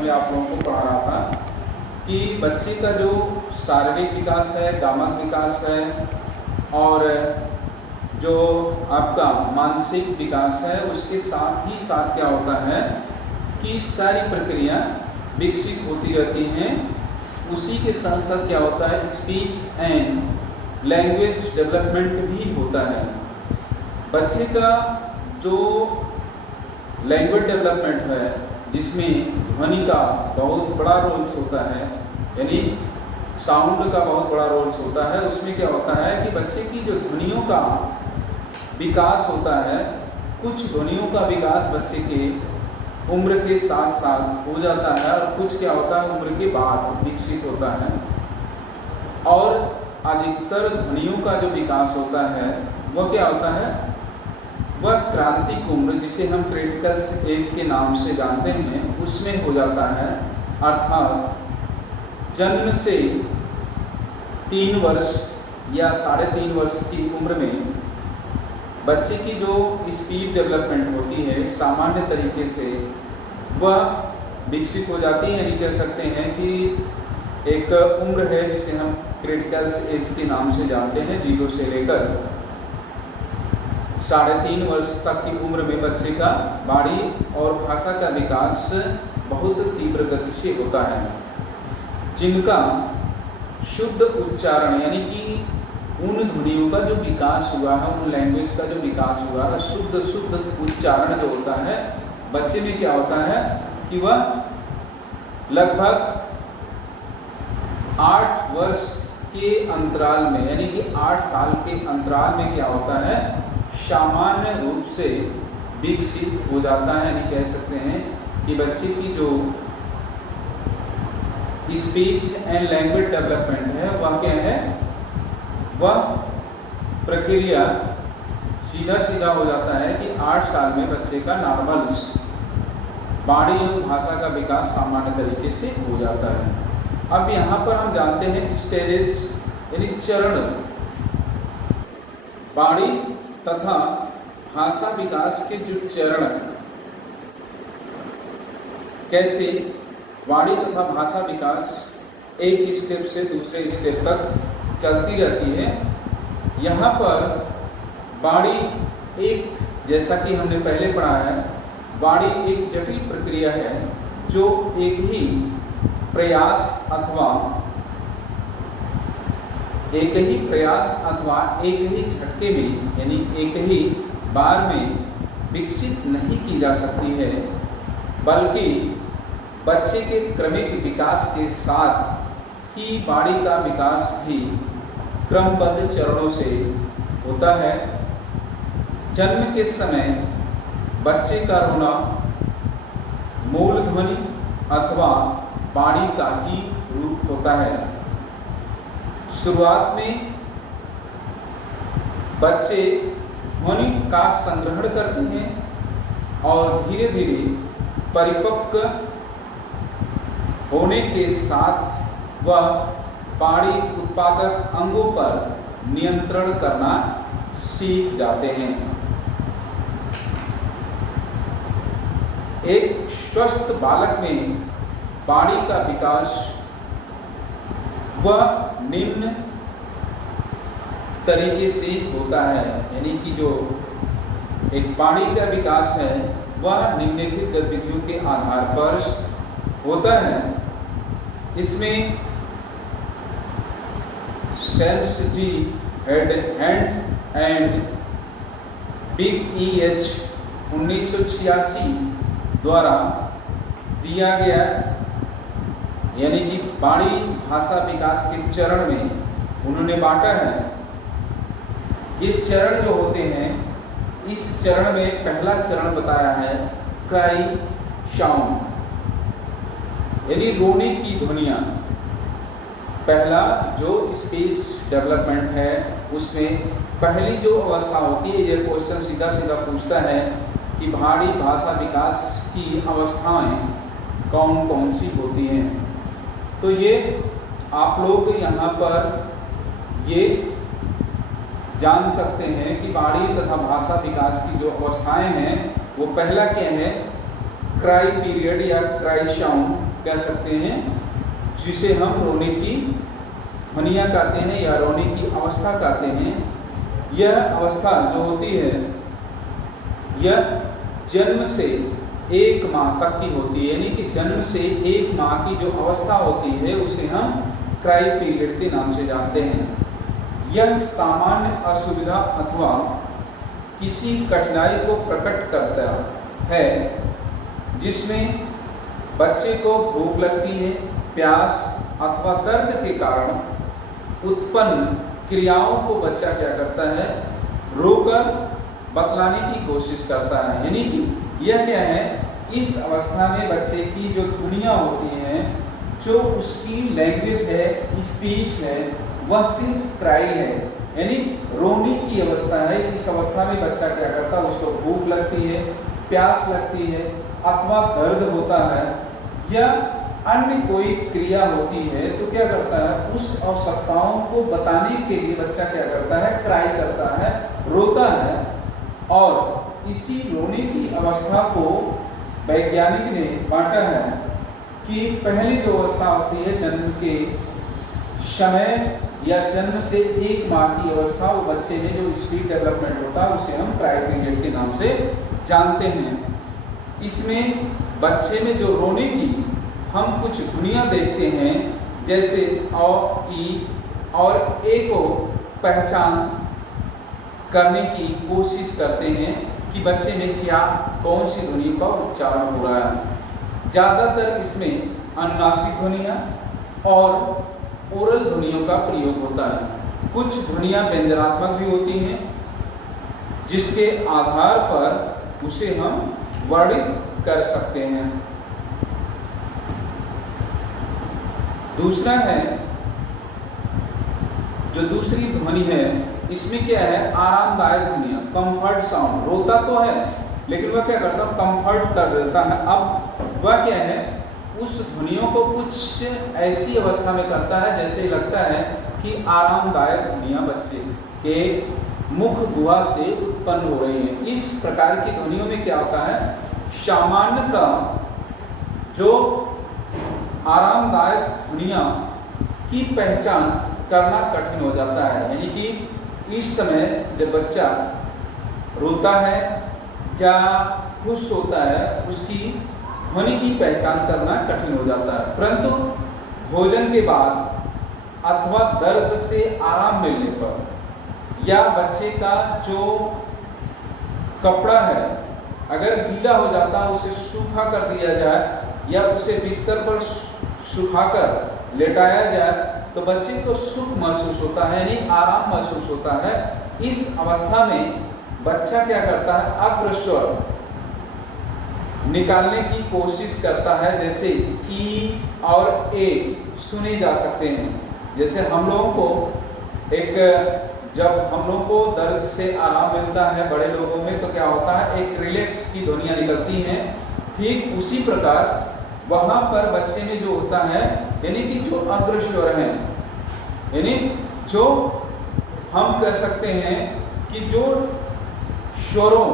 में आप लोगों को पढ़ा रहा था कि बच्चे का जो शारीरिक विकास है, गामक विकास है और जो आपका मानसिक विकास है, उसके साथ ही साथ क्या होता है कि सारी प्रक्रिया विकसित होती रहती हैं। उसी के साथ साथ क्या होता है, स्पीच एंड लैंग्वेज डेवलपमेंट भी होता है। बच्चे का जो लैंग्वेज डेवलपमेंट है, जिसमें ध्वनि का बहुत बड़ा रोल्स होता है, यानी साउंड का बहुत बड़ा रोल्स होता है, उसमें क्या होता है कि बच्चे की जो ध्वनियों का विकास होता है, कुछ ध्वनियों का विकास बच्चे के उम्र के साथ साथ हो जाता है और कुछ क्या होता है उम्र के बाद विकसित होता है। और अधिकतर ध्वनियों का जो विकास होता है वह क्या होता है, वह क्रांतिक उम्र, जिसे हम क्रिटिकल एज के नाम से जानते हैं, उसमें हो जाता है। अर्थात जन्म से 3 वर्ष या 3.5 वर्ष की उम्र में बच्चे की जो स्पीड डेवलपमेंट होती है सामान्य तरीके से वह विकसित हो जाती है। यानी कह सकते हैं कि एक उम्र है जिसे हम क्रिटिकल एज के नाम से जानते हैं, 0 से लेकर 3.5 वर्ष तक की उम्र में बच्चे का वाणी और भाषा का विकास बहुत तीव्र गति से होता है, जिनका शुद्ध उच्चारण यानी कि उन ध्वनियों का जो विकास हुआ है, उन लैंग्वेज का जो विकास हुआ है, शुद्ध उच्चारण जो होता है बच्चे में क्या होता है कि वह लगभग 8 वर्ष के अंतराल में, यानी कि 8 साल के अंतराल में क्या होता है, सामान्य रूप से विकसित हो जाता है। यानी कह सकते हैं कि बच्चे की जो स्पीच एंड लैंग्वेज डेवलपमेंट है वह क्या है, वह प्रक्रिया सीधा हो जाता है कि 8 साल में बच्चे का नॉर्मल वाणी और भाषा का विकास सामान्य तरीके से हो जाता है। अब यहाँ पर हम जानते हैं स्टेजेस यानी चरण, वाणी तथा भाषा विकास के जो चरण हैं, कैसे वाणी तथा भाषा विकास एक स्टेप से दूसरे स्टेप तक चलती रहती है। यहाँ पर वाणी एक, जैसा कि हमने पहले पढ़ा है, वाणी एक जटिल प्रक्रिया है जो एक ही प्रयास अथवा एक ही झटके में, यानी एक ही बार में विकसित नहीं की जा सकती है, बल्कि बच्चे के क्रमिक विकास के साथ ही वाणी का विकास भी क्रमबद्ध चरणों से होता है। जन्म के समय बच्चे का रोना मूल ध्वनि अथवा वाणी का ही रूप होता है। शुरुआत में बच्चे ध्वनि का संग्रहण करते हैं और धीरे धीरे परिपक्व होने के साथ वह वाणी उत्पादक अंगों पर नियंत्रण करना सीख जाते हैं। एक स्वस्थ बालक में वाणी का विकास वह निम्न तरीके से होता है, यानी कि जो एक वाणी का विकास है वह निम्नलिखित गतिविधियों के आधार पर होता है। इसमें सेल्स जी हैंड एंड बिग EH 1986 द्वारा दिया गया, यानी कि वाणी भाषा विकास के चरण में उन्होंने बांटा है। ये चरण जो होते हैं, इस चरण में पहला चरण बताया है क्राई साउंड, यानी रोने की ध्वनियाँ। पहला जो स्पीच डेवलपमेंट है उसमें पहली जो अवस्था होती है, ये क्वेश्चन सीधा पूछता है कि वाणी भाषा विकास की अवस्थाएं कौन कौन सी होती हैं। तो ये आप लोग यहाँ पर ये जान सकते हैं कि वाणी तथा भाषा विकास की जो अवस्थाएं हैं वो पहला क्या है, क्राई पीरियड या क्राई साउंड कह सकते हैं, जिसे हम रोने की ध्वनियाँ कहते हैं या रोने की अवस्था कहते हैं। यह अवस्था जो होती है यह जन्म से 1 माह तक की होती है, यानी कि जन्म से 1 माह की जो अवस्था होती है उसे हम क्राई पीरियड के नाम से जानते हैं। यह सामान्य असुविधा अथवा किसी कठिनाई को प्रकट करता है, जिसमें बच्चे को भूख लगती है, प्यास अथवा दर्द के कारण उत्पन्न क्रियाओं को बच्चा क्या करता है, रोकर बतलाने की कोशिश करता है। यानी कि यह क्या है, इस अवस्था में बच्चे की जो ध्वनियाँ होती हैं, जो उसकी लैंग्वेज है, स्पीच है, वह सिर्फ क्राई है, यानी रोने की अवस्था है। इस अवस्था में बच्चा क्या करता है, उसको भूख लगती है, प्यास लगती है अथवा दर्द होता है या अन्य कोई क्रिया होती है, तो क्या करता है, उस आवश्यकताओं को बताने के लिए बच्चा क्या करता है, क्राई करता है, रोता है। और इसी रोने की अवस्था को वैज्ञानिक ने बांटा है कि पहली जो अवस्था होती है जन्म के समय या जन्म से 1 माह की अवस्था, वो बच्चे में जो स्पीड डेवलपमेंट होता है उसे हम क्राई पीरियड के नाम से जानते हैं। इसमें बच्चे में जो रोने की हम कुछ ध्वनियाँ देखते हैं, जैसे अ, ई और ए को पहचान करने की कोशिश करते हैं कि बच्चे में क्या कौन सी ध्वनि का उच्चारण हो रहा है। ज़्यादातर इसमें अनुनासिक ध्वनियाँ और ओरल ध्वनियों का प्रयोग होता है। कुछ ध्वनियाँ व्यंजनात्मक भी होती हैं, जिसके आधार पर उसे हम वर्णित कर सकते हैं। दूसरा है, जो दूसरी ध्वनि है, इसमें क्या है, आरामदायक ध्वनियाँ, कंफर्ट साउंड। रोता तो है लेकिन वह क्या करता है, कंफर्ट कर देता है। अब वह क्या है, उस ध्वनियों को कुछ ऐसी अवस्था में करता है जैसे लगता है कि आरामदायक ध्वनियाँ बच्चे के मुख गुहा से उत्पन्न हो रही हैं। इस प्रकार की ध्वनियों में क्या होता है, सामान्यतः जो आरामदायक ध्वनियाँ की पहचान करना कठिन हो जाता है। यानी कि इस समय जब बच्चा रोता है या खुश होता है, उसकी ध्वनि की पहचान करना कठिन हो जाता है। परंतु भोजन के बाद अथवा दर्द से आराम मिलने पर या बच्चे का जो कपड़ा है अगर गीला हो जाता है, उसे सूखा कर दिया जाए या उसे बिस्तर पर सुखाकर लेटाया जाए तो बच्चे को सुख महसूस होता है, यानी आराम महसूस होता है। इस अवस्था में बच्चा क्या करता है, अग्रस्वर निकालने की कोशिश करता है, जैसे ई और ए सुने जा सकते हैं। जैसे हम लोगों को जब हम लोगों को दर्द से आराम मिलता है बड़े लोगों में, तो क्या होता है, एक रिलैक्स की ध्वनियाँ निकलती हैं। ठीक उसी प्रकार वहाँ पर बच्चे में जो होता है, यानी कि जो अग्रस्वर हैं, यानी जो हम कह सकते हैं कि जो स्वरों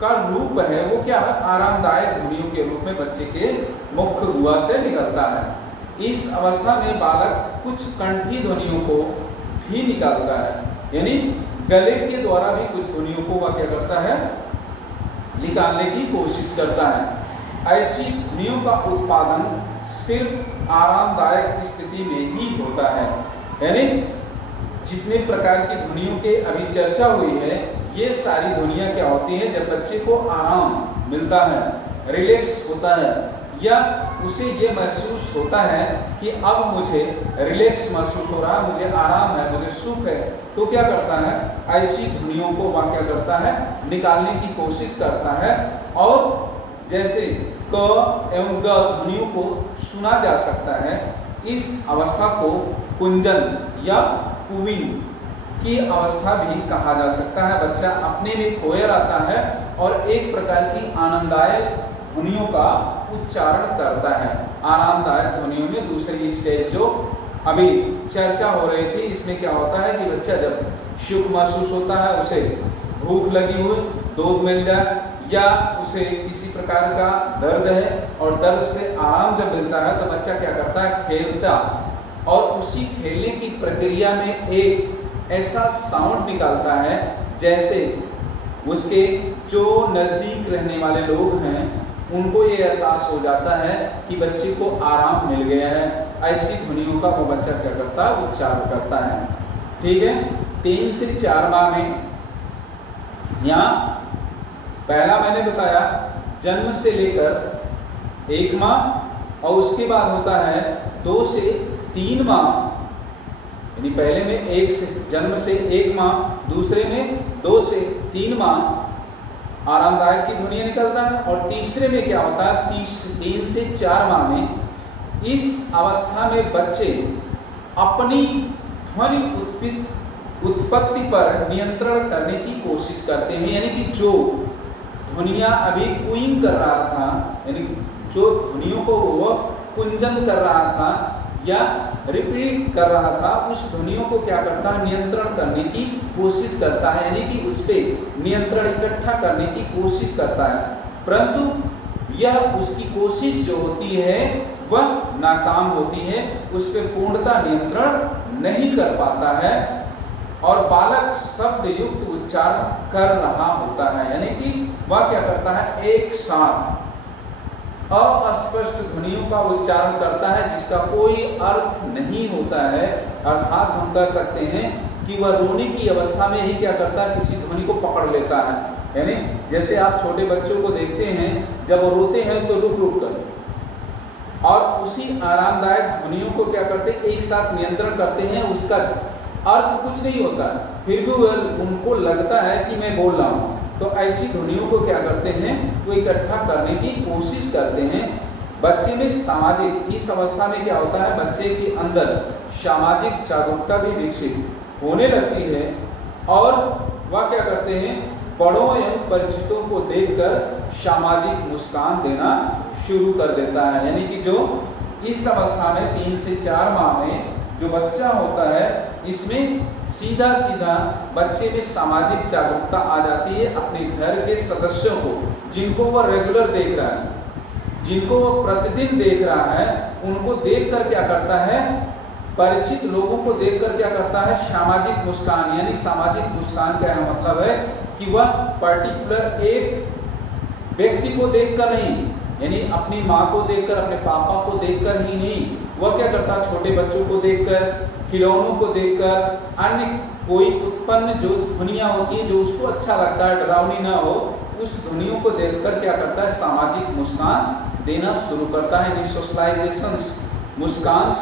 का रूप है वो क्या है, आरामदायक ध्वनियों के रूप में बच्चे के मुख गुहा से निकलता है। इस अवस्था में बालक कुछ कंठी ध्वनियों को भी निकालता है, यानी गले के द्वारा भी कुछ ध्वनियों को वह क्या करता है, निकालने की कोशिश करता है। ऐसी ध्वनियों का उत्पादन सिर्फ आरामदायक स्थिति में ही होता है। यानी जितने प्रकार की ध्वनियों के अभी चर्चा हुई है, ये सारी ध्वनियाँ क्या होती हैं, जब बच्चे को आराम मिलता है, रिलैक्स होता है या उसे ये महसूस होता है कि अब मुझे रिलैक्स महसूस हो रहा है, मुझे आराम है, मुझे सुख है, तो क्या करता है, ऐसी ध्वनियों को वह क्या करता है, निकालने की कोशिश करता है। और जैसे क एवं ग ध्वनियों को सुना जा सकता है, इस अवस्था को कुंजन या कुविन की अवस्था भी कहा जा सकता है। बच्चा अपने में खोया रहता है और एक प्रकार की आनंददायक ध्वनियों का उच्चारण करता है। आरामदायक ध्वनियों में दूसरी स्टेज जो अभी चर्चा हो रही थी, इसमें क्या होता है कि बच्चा जब सुख महसूस होता है, उसे भूख लगी हुई दूध मिल जाए या उसे किसी प्रकार का दर्द है और दर्द से आराम जब मिलता है तो बच्चा क्या करता है, खेलता, और उसी खेलने की प्रक्रिया में एक ऐसा साउंड निकालता है जैसे उसके जो नज़दीक रहने वाले लोग हैं उनको ये एहसास हो जाता है कि बच्चे को आराम मिल गया है। ऐसी ध्वनियों का वो बच्चा क्या करता है, उच्चारण करता है। ठीक है, 3 से 4 माह में, यहाँ पहला मैंने बताया जन्म से लेकर 1 माह, और उसके बाद होता है 2 से 3 माह, यानी पहले में जन्म से 1 माह, दूसरे में 2 से 3 माह आरामदायक की ध्वनि निकलता है, और तीसरे में क्या होता है, 3 से 4 माह में इस अवस्था में बच्चे अपनी ध्वनि उत्पत्ति पर नियंत्रण करने की कोशिश करते हैं। यानी कि जो ध्वनियाँ अभी कुइंग कर रहा था, यानी जो ध्वनियों को वो कुंजन कर रहा था या रिपीट कर रहा था, उस ध्वनियों को क्या करता है, नियंत्रण करने की कोशिश करता है, यानी कि उस पर नियंत्रण इकट्ठा करने की कोशिश करता है। परंतु यह उसकी कोशिश जो होती है वह नाकाम होती है, उस पर पूर्णतः नियंत्रण नहीं कर पाता है और बालक शब्द युक्त उच्चारण कर रहा होता है। यानी कि वह क्या करता है, एक साथ अस्पष्ट ध्वनियों का उच्चारण करता है जिसका कोई अर्थ नहीं होता है। अर्थात हम कह सकते हैं कि वह रोने की अवस्था में ही क्या करता है, किसी ध्वनि को पकड़ लेता है। यानी जैसे आप छोटे बच्चों को देखते हैं, जब वो रोते हैं तो रुक रुक कर, और उसी आरामदायक ध्वनियों को क्या करते हैं, एक साथ नियंत्रण करते हैं। उसका अर्थ कुछ नहीं होता, फिर भी उनको लगता है कि मैं बोल रहा हूँ, तो ऐसी ध्वनियों को क्या करते हैं, वो इकट्ठा करने की कोशिश करते हैं। बच्चे में सामाजिक, इस अवस्था में क्या होता है, बच्चे के अंदर सामाजिक जागरूकता भी विकसित होने लगती है और वह क्या करते हैं, बड़ों एवं परिचितों को देखकर सामाजिक मुस्कान देना शुरू कर देता है। यानी कि जो इस अवस्था में 3 से 4 माह में जो बच्चा होता है, इसमें सीधा सीधा बच्चे में सामाजिक जागरूकता आ जाती है। अपने घर के सदस्यों को, जिनको वह रेगुलर देख रहा है, जिनको वह प्रतिदिन देख रहा है, उनको देखकर क्या करता है, परिचित लोगों को देखकर क्या करता है, सामाजिक मुस्कान। यानी सामाजिक मुस्कान क्या है, मतलब है कि वह पर्टिकुलर एक व्यक्ति को देखकर नहीं, यानी अपनी माँ को देखकर, अपने पापा को देखकर ही नहीं, वह क्या करता है, छोटे बच्चों को देखकर, खिलौनों को देखकर, अन्य कोई उत्पन्न जो ध्वनियाँ होती हैं जो उसको अच्छा लगता है, डरावनी ना हो, उस ध्वनियों को देखकर क्या करता है, सामाजिक मुस्कान देना शुरू करता है। यानी सोशलाइजेशन, मुस्कान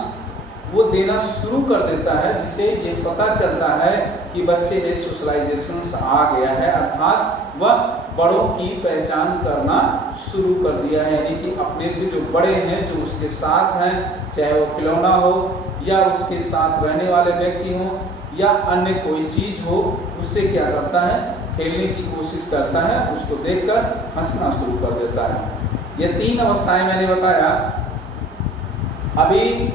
वो देना शुरू कर देता है, जिसे ये पता चलता है कि बच्चे में सोशलाइजेशन आ गया है, अर्थात वह बड़ों की पहचान करना शुरू कर दिया है। यानी कि अपने से जो बड़े हैं, जो उसके साथ हैं, चाहे वो खिलौना हो या उसके साथ रहने वाले व्यक्ति हों या अन्य कोई चीज़ हो, उससे क्या करता है, खेलने की कोशिश करता है, उसको देखकर हंसना शुरू कर देता है। ये 3 अवस्थाएं मैंने बताया। अभी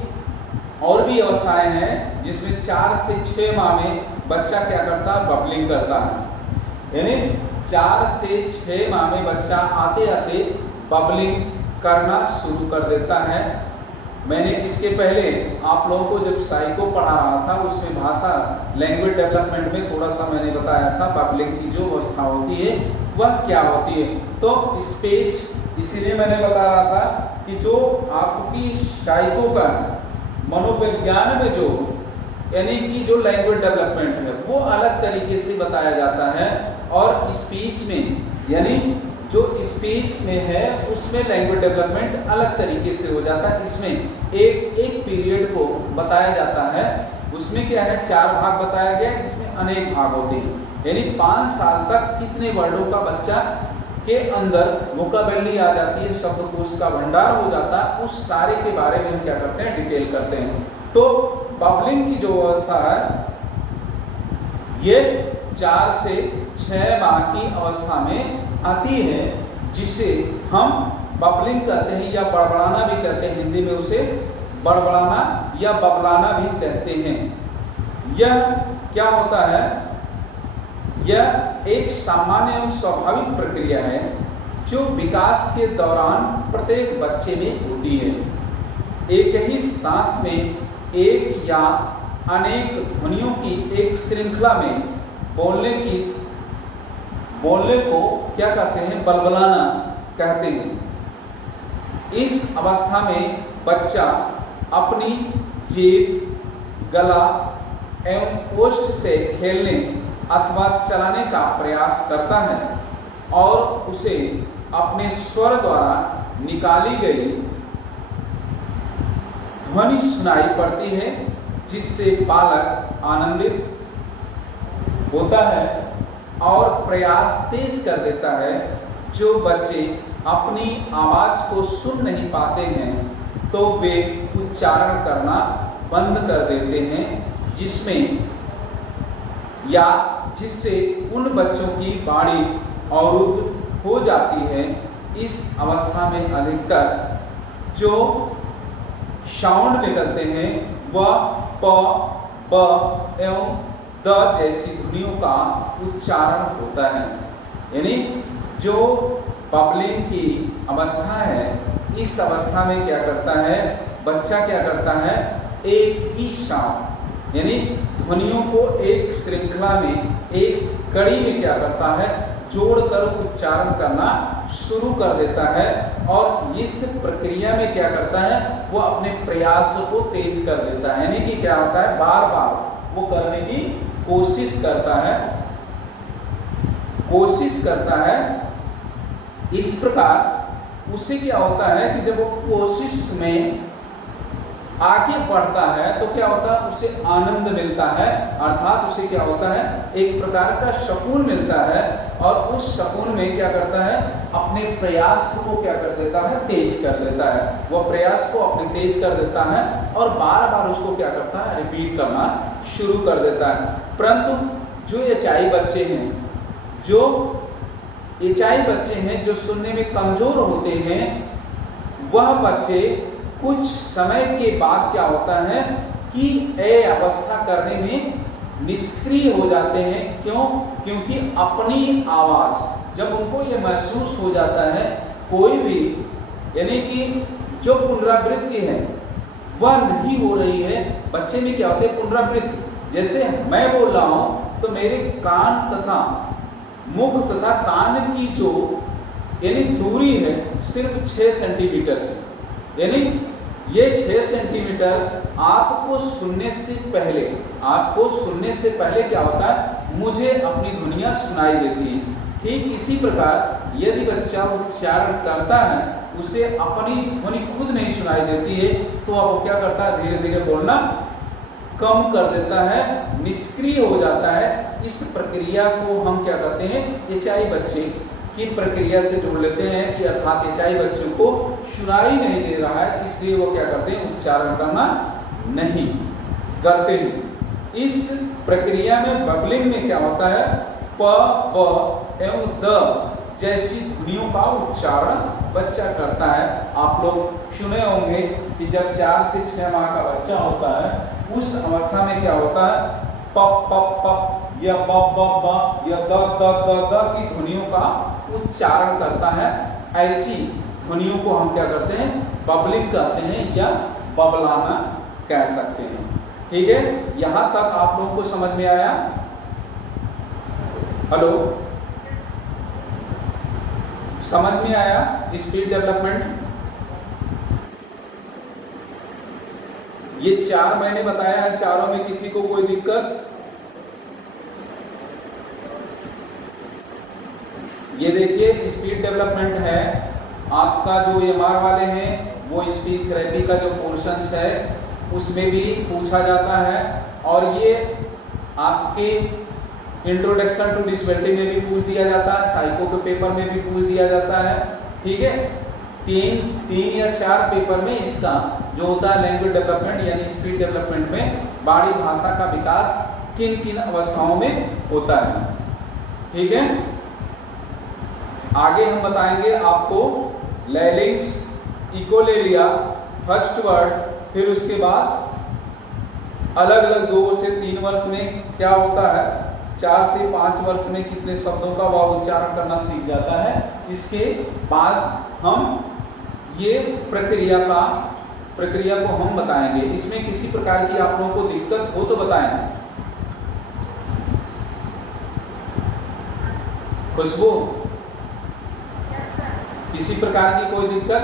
और भी अवस्थाएं हैं जिसमें 4 से 6 माह में बच्चा क्या करता है, बबलिंग करता है। यानी 4 से 6 माह में बच्चा आते आते बबलिंग करना शुरू कर देता है। मैंने इसके पहले आप लोगों को जब साइको पढ़ा रहा था, उसमें भाषा लैंग्वेज डेवलपमेंट में थोड़ा सा मैंने बताया था बबलिंग की जो अवस्था होती है वह क्या होती है। तो स्पीच, इसीलिए मैंने बता रहा था कि जो आपकी साइको का मनोविज्ञान में जो, यानी कि जो लैंग्वेज डेवलपमेंट है वो अलग तरीके से बताया जाता है, और स्पीच में, यानी जो स्पीच में है उसमें लैंग्वेज डेवलपमेंट अलग तरीके से हो जाता है। इसमें एक पीरियड को बताया जाता है, उसमें क्या है, 4 भाग बताया गया, इसमें अनेक भाग होते हैं। यानी 5 साल तक कितने वर्डों का बच्चा के अंदर वोकैबुलरी आ जाती है, शब्दकोश का भंडार हो जाता है, उस सारे के बारे में हम क्या करते हैं, डिटेल करते हैं। तो बबलिंग की जो अवस्था है ये 4 से 6 माह की अवस्था में आती है, जिसे हम बबलिंग कहते हैं या बड़बड़ाना भी कहते हैं। हिंदी में उसे बड़बड़ाना या बबलाना भी कहते हैं। यह क्या होता है, यह एक सामान्य एवं स्वाभाविक प्रक्रिया है जो विकास के दौरान प्रत्येक बच्चे में होती है। एक ही सांस में एक या अनेक ध्वनियों की एक श्रृंखला में बोलने को क्या कहते हैं? बलबलाना कहते हैं। इस अवस्था में बच्चा अपनी जीभ, गला एवं ओष्ठ से खेलने अथवा चलाने का प्रयास करता है और उसे अपने स्वर द्वारा निकाली गई ध्वनि सुनाई पड़ती है, जिससे बालक आनंदित होता है और प्रयास तेज कर देता है। जो बच्चे अपनी आवाज़ को सुन नहीं पाते हैं तो वे उच्चारण करना बंद कर देते हैं, जिससे उन बच्चों की वाणी अवरुद्ध हो जाती है। इस अवस्था में अधिकतर जो साउंड निकलते हैं वह प, ब एवं द जैसी ध्वनियों का उच्चारण होता है। यानी जो बबलिंग की अवस्था है, इस अवस्था में क्या करता है बच्चा? क्या करता है? एक ही साथ यानी ध्वनियों को एक श्रृंखला में, एक कड़ी में क्या करता है? जोड़कर उच्चारण करना शुरू कर देता है और इस प्रक्रिया में क्या करता है? वो अपने प्रयास को तेज कर देता है। यानी कि क्या होता है? बार बार वो करने की कोशिश करता है। इस प्रकार उससे क्या होता है कि जब वो कोशिश में आगे बढ़ता है तो क्या होता है? उसे आनंद मिलता है, अर्थात उसे क्या होता है? एक प्रकार का सुकून मिलता है और उस सुकून में क्या करता है? अपने प्रयास को क्या कर देता है? तेज कर देता है। वह प्रयास को अपने तेज कर देता है और बार बार उसको क्या करता है? रिपीट करना शुरू कर देता है। परंतु जो एचआई बच्चे हैं, जो सुनने में कमजोर होते हैं, वह बच्चे कुछ समय के बाद क्या होता है कि ए अवस्था करने में निष्क्रिय हो जाते हैं। क्यों? क्योंकि अपनी आवाज़ जब उनको ये महसूस हो जाता है, कोई भी यानी कि जो पुनरावृत्ति है वह नहीं हो रही है, बच्चे में क्या होता है? पुनरावृत्ति। जैसे मैं बोल रहा हूँ तो मेरे कान तथा मुख तथा कान की जो यानी दूरी है सिर्फ 6 सेंटीमीटर है। यानी ये 6 सेंटीमीटर आपको सुनने से पहले क्या होता है? मुझे अपनी ध्वनियाँ सुनाई देती हैं। ठीक इसी प्रकार यदि बच्चा उच्चारण करता है, उसे अपनी ध्वनि खुद नहीं सुनाई देती है, तो अब वो क्या करता है? धीरे धीरे बोलना कम कर देता है, निष्क्रिय हो जाता है। इस प्रक्रिया को हम क्या कहते हैं? एचआई बच्चे की प्रक्रिया से जोड़ लेते हैं कि अर्थात एचआई बच्चों को सुनाई नहीं दे रहा है, इसलिए वो क्या करते हैं? उच्चारण करना नहीं करते हैं। इस प्रक्रिया में बबलिंग में क्या होता है? प, ब एवं द जैसी ध्वनियों का उच्चारण बच्चा करता है। आप लोग सुने होंगे कि जब 4 से 6 माह का बच्चा होता है, उस अवस्था में क्या होता है? पप पप पप या ब ब ब या the the the the key ध्वनियों का उच्चारण करता है। ऐसी ध्वनियों को हम क्या करते हैं? बबलिंग कहते हैं या बबलाना कह सकते हैं। ठीक है, यहाँ तक आप लोगों को समझ में आया? हेलो, समझ में आया स्पीड डेवलपमेंट? ये 4 मैंने बताया है, चारों में किसी को कोई दिक्कत? ये देखिए स्पीड डेवलपमेंट है आपका। जो एमआर वाले हैं वो स्पीच थेरेपी का जो पोर्शंस है उसमें भी पूछा जाता है, और ये आपके इंट्रोडक्शन टू डिसेबिलिटी में भी पूछ दिया जाता है, साइको के पेपर में भी पूछ दिया जाता है। ठीक है, 3 या 4 पेपर में इसका जो होता है लैंग्वेज डेवलपमेंट यानी स्पीड डेवलपमेंट में वाणी भाषा का विकास किन किन अवस्थाओं में होता है। ठीक है, आगे हम बताएंगे आपको लैलिंग्स, इकोलेलिया, फर्स्ट वर्ड, फिर उसके बाद अलग अलग 2 से 3 वर्ष में क्या होता है 4 से 5 वर्ष में कितने शब्दों का वह उच्चारण करना सीख जाता है। इसके बाद हम ये प्रक्रिया को हम बताएंगे। इसमें किसी प्रकार की आप लोगों को दिक्कत हो तो बताएं। खुशबू, किसी प्रकार की कोई दिक्कत?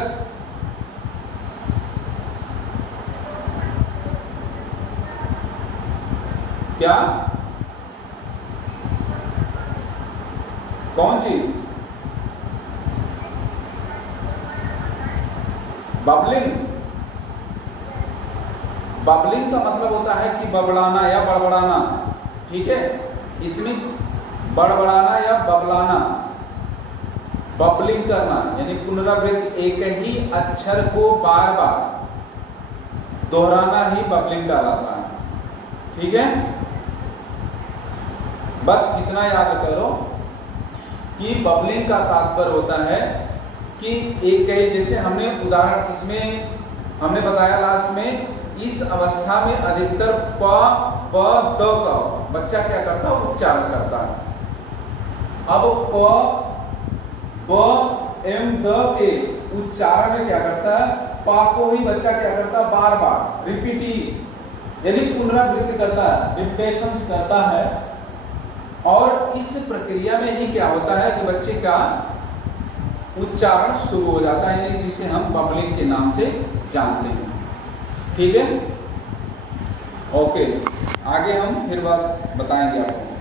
क्या? कौन चीज? बबलिंग। बबलिंग का मतलब होता है कि बबड़ाना या बड़बड़ाना, ठीक है। इसमें बड़बड़ाना या बबलाना, बबलिंग करना यानी पुनरावृत्ति, एक ही अक्षर को बार बार दोहराना ही बबलिंग कहलाता है, ठीक है। बस इतना याद करो कि बबलिंग का तात्पर्य होता है कि एक ही, जैसे हमने उदाहरण इसमें हमने बताया लास्ट में, इस अवस्था में अधिकतर प ब द का बच्चा क्या करता है, उच्चारण करता है। अब प ब एवं द के उच्चारण में क्या करता है, पा को ही बच्चा क्या करता है, बार बार रिपीटिंग यानी पुनरावृत्ति करता है, रिपीटेशंस करता है। और इस प्रक्रिया में ही क्या होता है कि बच्चे का उच्चारण शुरू हो जाता है, यानी जिसे हम बबलिंग के नाम से जानते हैं, ठीक है। ओके, आगे हम फिर बात बताएंगे आपको।